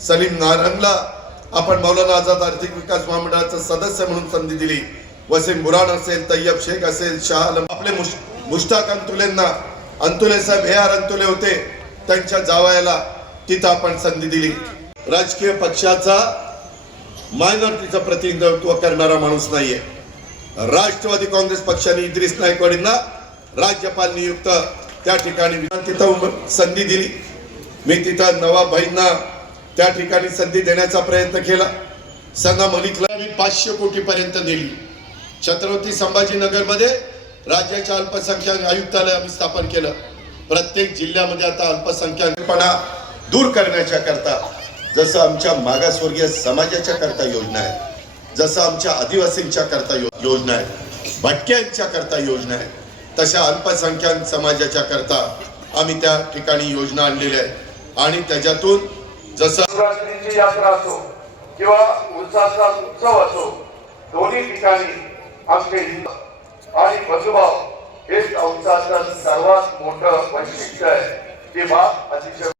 सलीम नारंगला आपण मौलाना आझाद आर्थिक विकास महामंडळाचा सदस्य म्हणून संधी दिली। वसीम बुरान असेल, तय्यब शेख असेल, शाह आलम, आपले मुश्ताक अंतुलेंना, अंतुले साहेब हे अंतुले होते, त्यांच्या जावयाला तिथं आपण संधी दिली। राजकीय पक्षाचा मायनॉरिटीचं प्रतिनिधित्व करणारा माणूस नाहीये। राष्ट्रवादी काँग्रेस पक्षाने इद्रिस नायकवाडींना राज्यपाल नियुक्त त्या ठिकाणी तिथं संधी दिली। मी तिथं नवाब भाईंना त्या ठिकाणी संधी देण्याचा प्रयत्न केला। सना मलिकला मी 500 कोटी पर्यंत नेली। छत्रपती संभाजीनगर मध्ये राज्याच्या अल्पसंख्याक आयुक्तालय आम्ही स्थापन केलं। प्रत्येक जिल्ह्यामध्ये आता अल्पसंख्याकपणा दूर करण्याच्या करता जसं आमच्या मागासवर्गीय समाजाच्या करता योजना आहे, जसं आमच्या आदिवासींच्या करता योजना आहे, भटक्यांच्या करता योजना आहे, तशा अल्पसंख्याक समाजाच्या करता आम्ही त्या ठिकाणी योजना आणलेल्या आहेत। आणि त्याच्यातून जसं शिवरात्रीची यात्रा असो किंवा उल्हासाचा उत्सव असो, दोन्ही ठिकाणी आमचे आणि बंधुभाव हे उत्सवाचं सर्वात मोठं वैशिष्ट्य आहे। ते अतिशय